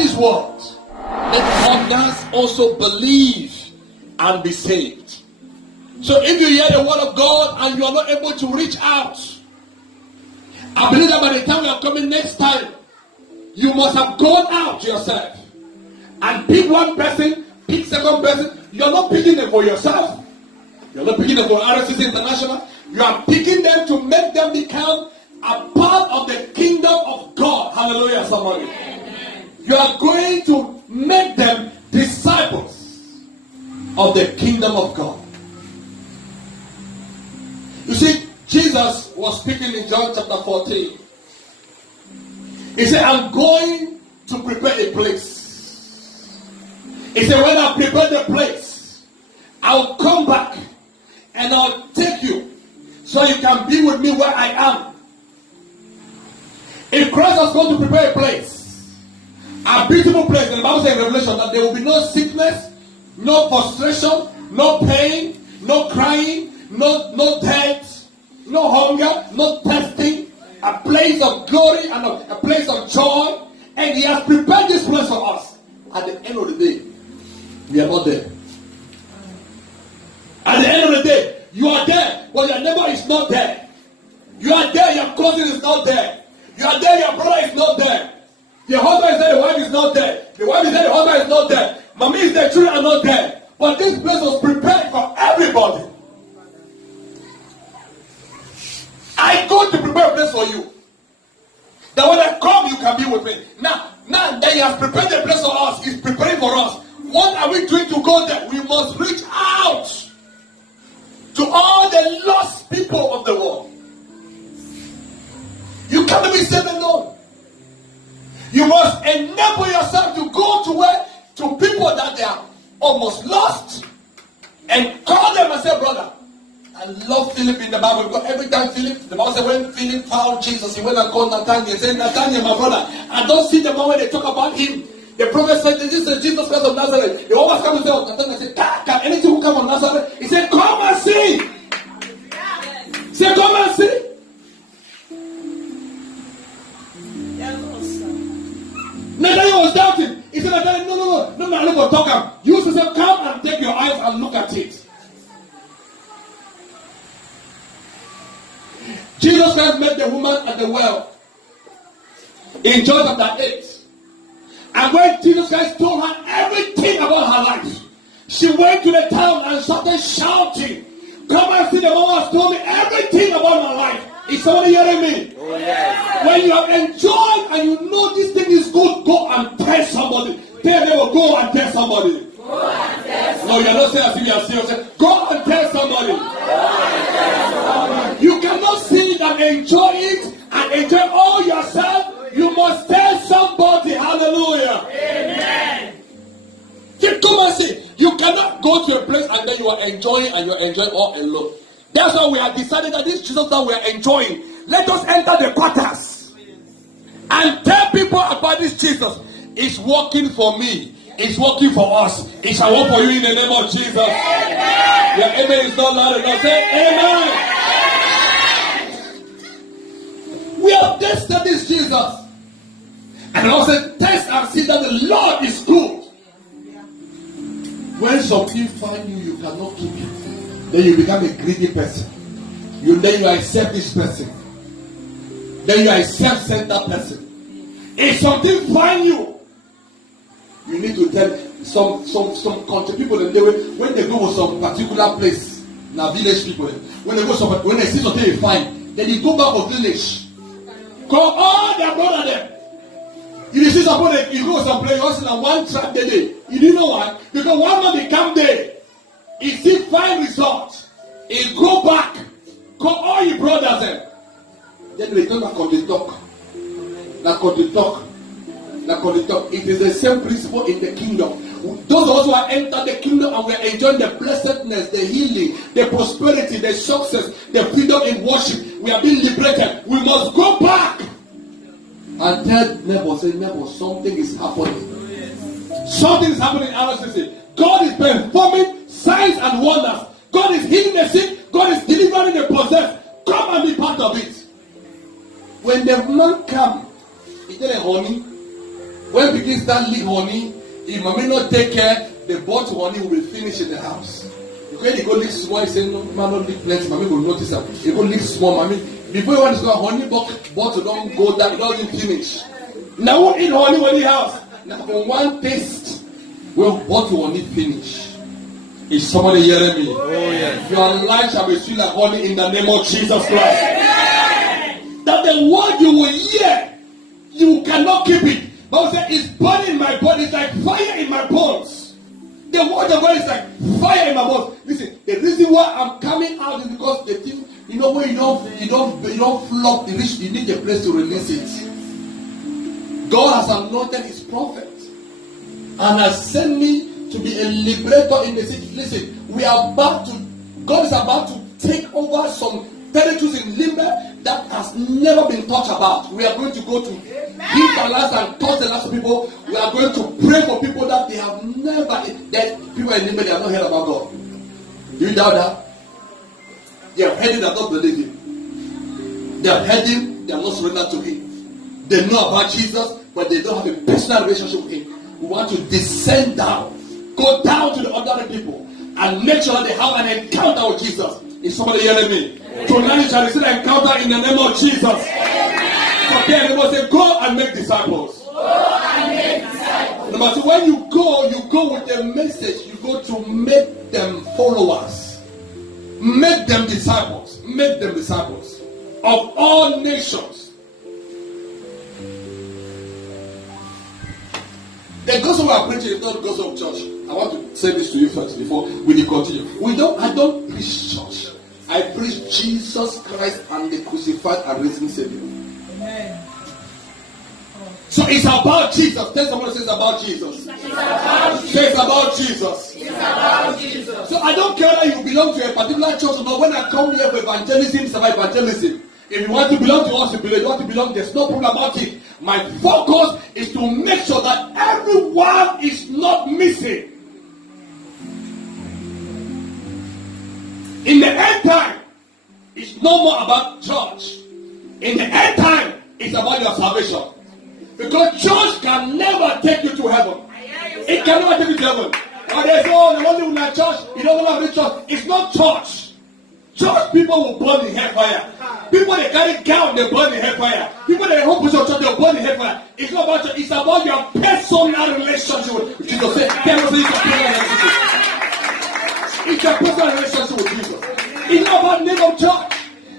this word, let others also believe and be saved. So if you hear the word of God and you are not able to reach out, I believe that by the time we are coming next time, you must have gone out yourself and pick one person, pick second person. You are not picking them for yourself. You are not picking them for RCC International. You are picking them to make them become a part of the kingdom of God. Hallelujah, somebody. Amen. You are going to make them disciples of the kingdom of God. You see, Jesus was speaking in John chapter 14. He said, I'm going to prepare a place. He said, when I prepare the place, I'll come back and I'll take you so you can be with me where I am. If Christ was going to prepare a place, a beautiful place, and the Bible says in Revelation that there will be no sickness, no frustration, no pain, no crying, no death, no hunger, no thirsting, a place of glory and a place of joy. And he has prepared this place for us. At the end of the day, we are not there. At the end of the day, you are there, but your neighbor is not there. You are there, your cousin is not there. You are there, your brother is not there. Your husband is there, the wife is not there. The wife is there, the husband is not there. Mommy is there, children are not there. But this place was prepared for everybody. I go to prepare a place for you. That when I come, you can be with me. Now that he has prepared a place for us, he's preparing for us. What are we doing to go there? We must reach out to all the lost people of the world. You cannot be saved alone. You must enable yourself to go to people that they are almost lost and call them and say, brother, I love Philip in the Bible because every time the Bible says when Philip found Jesus, he went and called Nathanael and said, Nathanael, my brother, I don't see the moment they talk about him. The prophet said, this is Jesus Christ of Nazareth. They always come and say, Nathanael said, can anything who come from Nazareth? He said, come and see. He said, come and see. Nathanael was doubting. He said, Nathanael, no, look for talk. You said, come and take your eyes and look at it. Jesus Christ met the woman at the well in John chapter 8. And when Jesus Christ told her everything about her life, she went to the town and started shouting, come and see, the woman has told me everything about my life. Is somebody hearing me? Oh, yes. When you have enjoyed and you know this thing is good, go and tell somebody. Tell them, go and tell somebody. Go and tell somebody. No, you are not saying as if you are serious. Go and tell somebody. You cannot see it and enjoy it and enjoy all yourself. You must tell somebody. Hallelujah. Amen. Come and see. You cannot go to a place and then you are enjoying and you are enjoying all alone. That's why we have decided that this Jesus that we are enjoying, let us enter the quarters and tell people about this Jesus. It's working for me. It's working for us. It shall work for you in the name of Jesus. Amen. Your amen is not loud enough. Say amen. We have tested this Jesus. And also test and see that the Lord is good. When some people find you, you cannot keep it. Then you become a greedy person. Then you are a selfish person. Then you are a self-centered person. If something find you, you need to tell some country people that when they go to some particular place, now village people, when they see something they find, then you go back to village. Call all their brother there. You see somebody, you go someplace, you also in one track they day. You didn't know why? Because one man they come there, he see fine results. He go back, call all your brothers there. Then they come back on the talk. It is the same principle in the kingdom. Those of us who have entered the kingdom and we are enjoying the blessedness, the healing, the prosperity, the success, the freedom in worship, we are being liberated. We must go back and tell neighbor, say neighbor, something is happening. Something is happening in RCC. God is performing signs and wonders. God is healing the sick. God is delivering the possessed. Come and be part of it. When the man comes, he tell him, honey, When pikin start lick honey, if mommy not take care, the bottle honey will be finished in the house. When you go lick small, you say no, man not lick plenty. Mommy will notice that. You go lick small, mommy. Before you want to go, honey bottle don't go down, don't even finish. Now who eat honey when the house? Now for one taste, well, bottle honey finish. Is somebody hearing me? Oh, yes. Your life shall be sweet like honey in the name of Jesus Christ. Amen. That the word you will hear, you cannot keep it. Bible says it's burning in my body. It's like fire in my bones. The word of God is like fire in my bones. Listen, the reason why I'm coming out is because the thing, you know, when you don't flop the rich, you need a place to release it. God has anointed his prophet and has sent me to be a liberator in the city. Listen, God is about to take over some territories in Limbe that has never been talked about. We are going to go to heal the last and touch the last people. We are going to pray for people that they have never, that people in Limbe, they have not heard about God. Do you doubt that? They have heard it, they have not believed him. They have heard him, they have not surrendered to him. They know about Jesus, but they don't have a personal relationship with him. We want to descend down. Go down to the ordinary people and make sure that they have an encounter with Jesus. Is somebody hearing me? Tonight you shall receive an encounter in the name of Jesus. So then they must say, go and make disciples. Number two, when you go with the message. You go to make them followers. Make them disciples. Make them disciples of all nations. The gospel we are preaching is not the gospel of church. I want to say this to you first before we continue. I don't preach church. I preach Jesus Christ and the crucified and risen Savior. Amen. So it's about Jesus. Tell someone says about Jesus. Say it's about Jesus. It's about Jesus. So I don't care whether you belong to a particular church or not. When I come here for evangelism, it's about evangelism. If you want to belong to us, if you want to belong, there's no problem about it. My focus is to make sure that everyone is not missing. In the end time, it's no more about church. In the end time, it's about your salvation. Because church can never take you to heaven. It can never take you to heaven. And they say, oh, the only one at church, you don't want to have a church. It's not church. Church people will burn in hellfire. People they carry gown, they burn in hellfire. People they hope with your church, they burn in hellfire. It's not about church, it's about your personal relationship with Jesus. It's your personal relationship with Jesus. It's not about the name of church.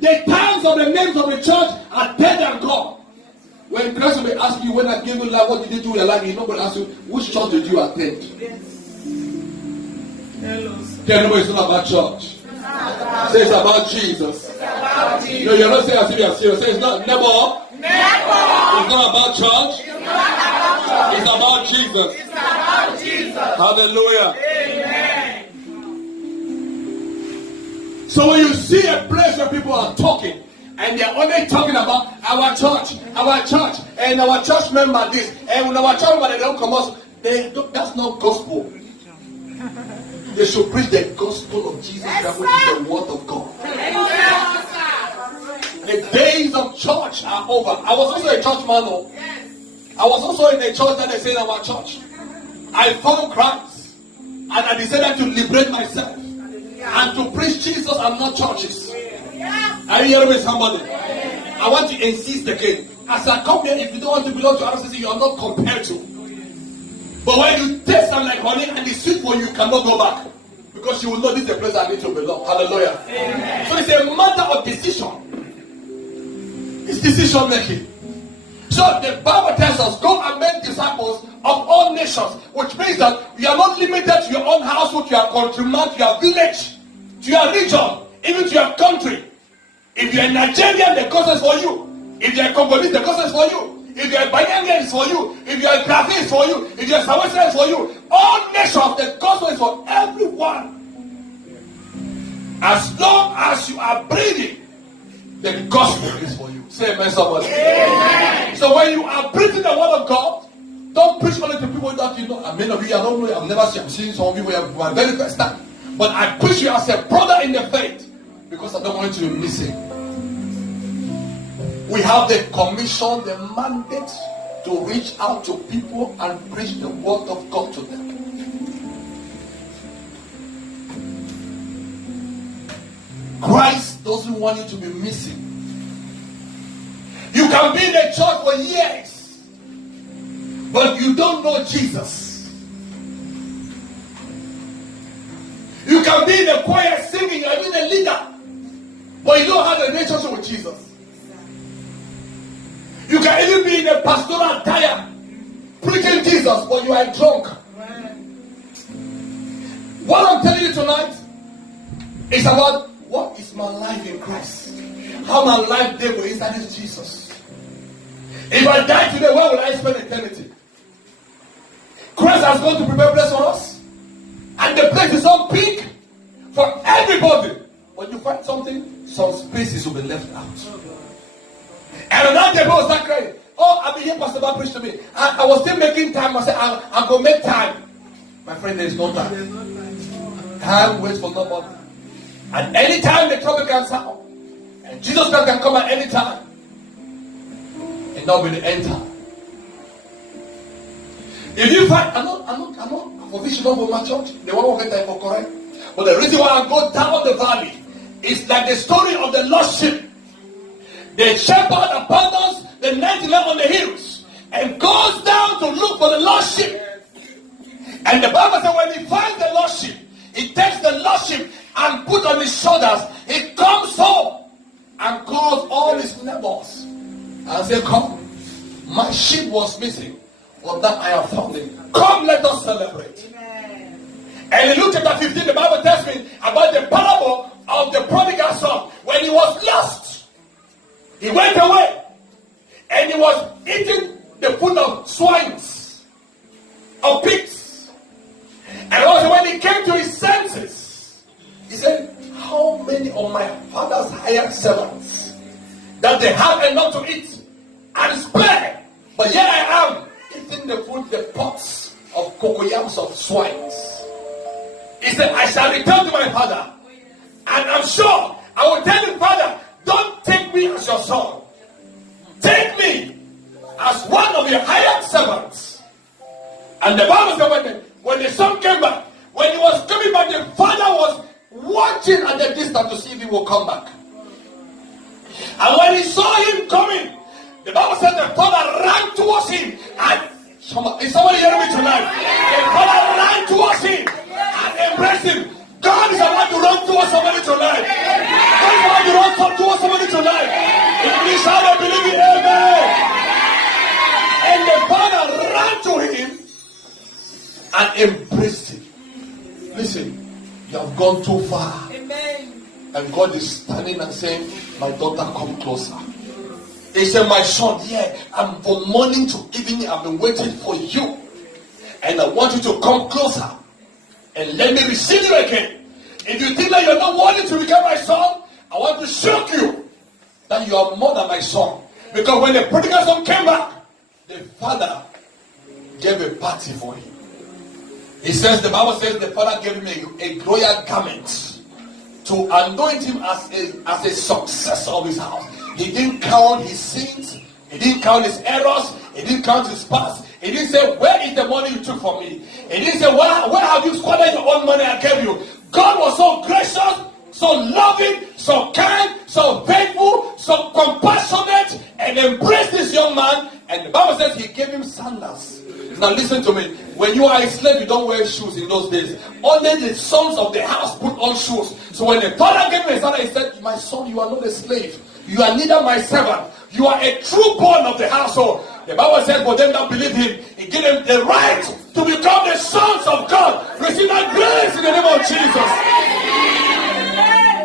The times of the names of the church are dead and gone. When Christ will ask you, when I gave you life, what did you do with your life? He's not going to ask you, which church did you attend? Tell nobody it's not about church. Say it's about Jesus. It's about Jesus. No, you're not saying as if you're serious. Say it's not never. It's not about church. It's about Jesus. It's about Jesus. Hallelujah. Amen. So when you see a place where people are talking and they're only talking about our church, and our church member this, and when our church member they don't come out, that's not gospel. They should preach the gospel of Jesus Christ, which is the word of God. The days of church are over. I was also a church man. I was also in a church that they say our church. I found Christ and I decided to liberate myself and to preach Jesus and not churches. Are you hearing me, somebody? I want to insist again. As I come here, if you don't want to belong to RCC, you are not compelled to. But when you taste something like honey and it's sweet for you, cannot go back. Because you will know this is the place I need to belong. Hallelujah. Amen. So it's a matter of decision. It's decision making. So the Bible tells us, go and make disciples of all nations. Which means that you are not limited to your own household, to your countryman, to your village, to your region, even to your country. If you are Nigerian, the gospel is for you. If you are Congolese, the gospel is for you. If you are Bayanian, it's for you. If you are Brazil, it's for you. If you are Southwestern, it's for you. All nations, the gospel is for everyone. As long as you are breathing, the gospel is for you. Say amen, somebody. Amen. So when you are preaching the word of God, don't preach only to people that you know. Many of you, I don't know. I've never seen some of you who are very first time. But I preach you as a brother in the faith because I don't want you to be missing. We have the commission, the mandate to reach out to people and preach the word of God to them. Christ doesn't want you to be missing. You can be in the church for years, but you don't know Jesus. You can be in the choir singing and be the leader, but you don't have a relationship with Jesus. You can even be in a pastoral attire preaching Jesus, but you are drunk. What I'm telling you tonight is about what is my life in Christ. How my life there will inside is Jesus. If I die today, where will I spend eternity? Christ has gone to prepare a place for us, and the place is so big for everybody. When you find something, some spaces will be left out. And on that day, people will start crying. Oh, I've been here, Pastor Bob preached to me. I was still making time. I said, I'm going to make time. My friend, there is no time. Time waits for nobody. And anytime the trumpet can sound, and Jesus Christ can come at any time, and not be the end time. If you find, I'm not for vision over my church. The one who get time for correct. But the reason why I go down the valley is like the story of the lost sheep. The shepherd abandons the 99 on the hills and goes down to look for the lost sheep. And the Bible says when he finds the lost sheep, he takes the lost sheep and put on his shoulders. He comes home and calls all his neighbors and says, come, my sheep was missing, but that I have found it. Come, let us celebrate. Amen. And in Luke chapter 15, the Bible tells me about the parable of the prodigal son. When he was lost, he went away and he was eating the food of swines, of pigs. And also when he came to his senses, he said, how many of my father's hired servants that they have enough to eat and spare, but here I am eating the food, the pots of cocoyams of swines. He said, I shall return to my father, and I'm sure I will tell him, Father, don't take me as your son. Take me as one of your hired servants. And the Bible said when the son came back, when he was coming back, the father was watching at the distance to see if he will come back. And when he saw him coming, the Bible said the father ran towards him. And is somebody hearing me tonight? The father ran towards him and embraced him. God is about to run towards somebody tonight. God is about to run towards somebody tonight. If you shout and believe it, amen. And the father ran to him and embraced him. Listen, you have gone too far. Amen. And God is standing and saying, my daughter, come closer. He said, my son, yeah, I'm from morning to evening, I've been waiting for you. And I want you to come closer and let me receive you again. If you think that you're not worthy to become my son, I want to shock you that you are more than my son. Because when the prodigal son came back, the father gave a party for him. He says, the Bible says the father gave him a royal garment to anoint him as a successor of his house. He didn't count his sins. He didn't count his errors. He didn't count his past. He didn't say, where is the money you took from me? He didn't say, where have you squandered your own money I gave you? God was so gracious, so loving, so kind, so faithful, so compassionate, and embraced this young man. And the Bible says he gave him sandals. Now listen to me. When you are a slave, you don't wear shoes in those days. Only the sons of the house put on shoes. So when the father gave him a sandal, he said, my son, you are not a slave. You are neither my servant. You are a true born of the household. The Bible says for them that believe him, he gave them the right to become the sons of God. Receive that grace in the name of Jesus.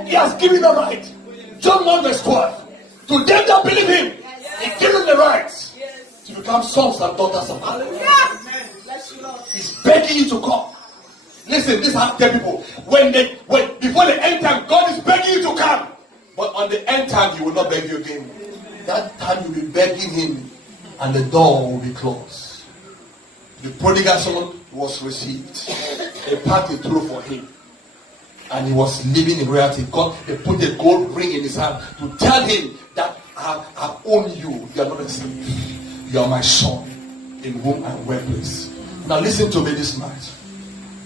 He has given the right. John 1 verse 12. To them that believe him, he gave them the right to become sons and daughters of God. He's begging you to come. Listen, this is how I tell people. Before the end time, God is begging you to come. But on the end time, he will not beg you again. That time you'll be begging him, and the door will be closed. The prodigal son was received. A party threw for him. And he was living in royalty. God, they put a gold ring in his hand to tell him that I own you. You are not a slave. You are my son. in home and workplace. Now listen to me this night.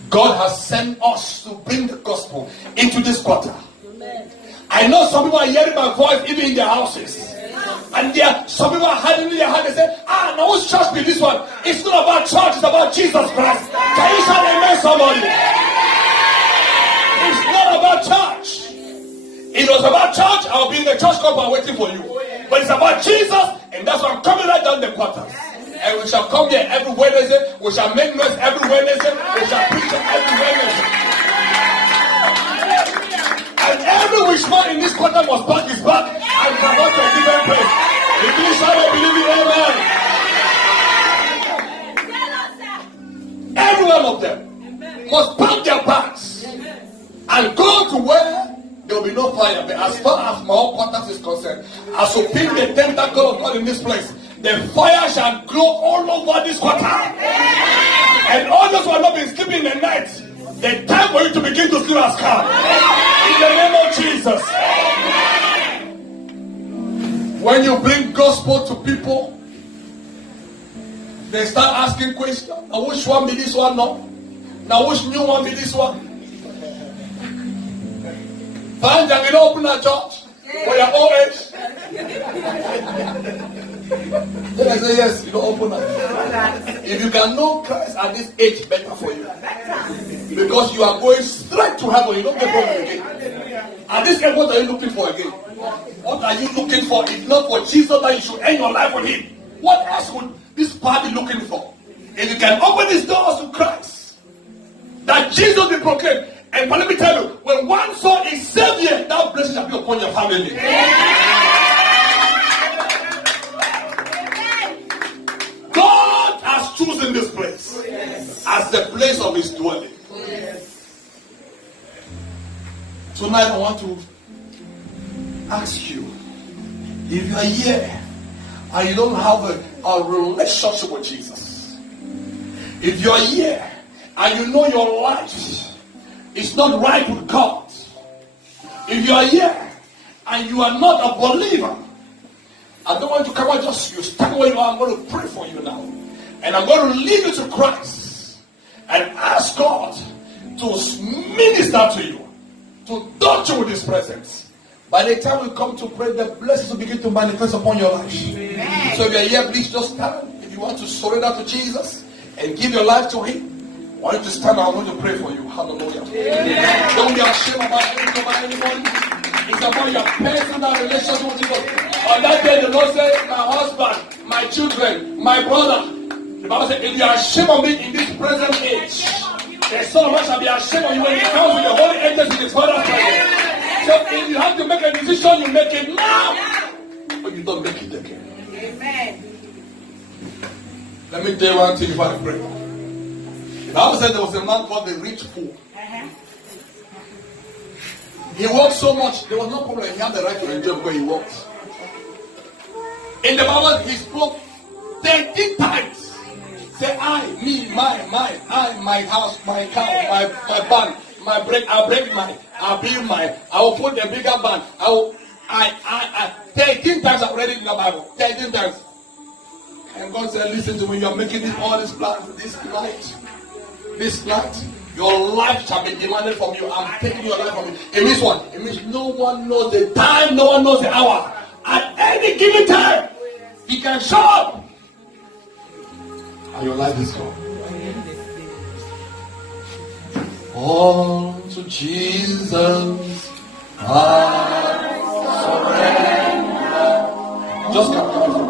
God has sent us to bring the gospel into this quarter. Amen. I know some people are hearing my voice even in their houses. And some people are hiding in their heart and say, now which church be this one? It's not about church, it's about Jesus Christ. Can you shout amen, somebody? It's not about church. If it was about church, I'll be in the church compound waiting for you. But it's about Jesus, and that's why I'm coming right down the quarters. And we shall come here every Wednesday. We shall make noise every Wednesday. We shall preach every Wednesday. And every which man in this quarter must back his back and promote a different place. If you shall believe it, amen. Every one of them must pack their bags and go to where there will be no fire. But as far as my own quarters is concerned, as we pin the tentacle of God in this place, the fire shall glow all over this quarter. And all those who have not been sleeping in the night, the time for you to begin to sleep has come. In the name of Jesus. When you bring gospel to people, they start asking questions. Now which one be this one now? Now which new one be this one? Find them, you don't open a church for your old age. Then I say, yes, you don't open up. If you can know Christ at this age, better for you. Because you are going straight to heaven, you don't get home again. At this age, what are you looking for again? What are you looking for? If not for Jesus, that you should end your life with him. What else would this party looking for? If you can open these doors to Christ, that Jesus will proclaim. And let me tell you, when one soul is saved here, that blessing shall be upon your family. God has chosen this place as the place of his dwelling. Tonight I want to ask you, if you are here and you don't have a relationship with Jesus, if you are here and you know your life is not right with God, if you are here and you are not a believer, I don't want you to come out, just you stand where you are. I'm going to pray for you now. And I'm going to lead you to Christ and ask God to minister to you, to touch you with his presence. By the time we come to pray, the blessings will begin to manifest upon your life. Amen. So if you are here, please just stand. If you want to surrender to Jesus and give your life to him, I want you to stand. I want to pray for you. Hallelujah. Amen. Don't be ashamed about anything about anybody. It's about your personal relationship with Jesus. On that day, the Lord said, my husband, my children, my brother. The Bible said, if you are ashamed of me in this present age, the Son of Man shall be ashamed of you when he comes with the holy angels in his Father's presence. So if you have to make a decision, you make it now, but you don't make it again. Amen. Let me tell you one thing before I pray. The Bible said there was a man called the rich fool. He worked so much, there was no problem. He had the right to enjoy where he worked. In the Bible, he spoke 13 times. Say, I, me, mine, I, my house, my cow, my barn, my break, I'll break mine, I'll build mine, I will put a bigger barn, I 13 times I've read it in the Bible. 13 times. And God said, listen to me, you're making all these plans this night. Your life shall be demanded from you. I'm taking your life from you. It means what? It means no one knows the time, no one knows the hour. At any given time, he can show up. And your life is gone. All to Jesus I surrender. Just come.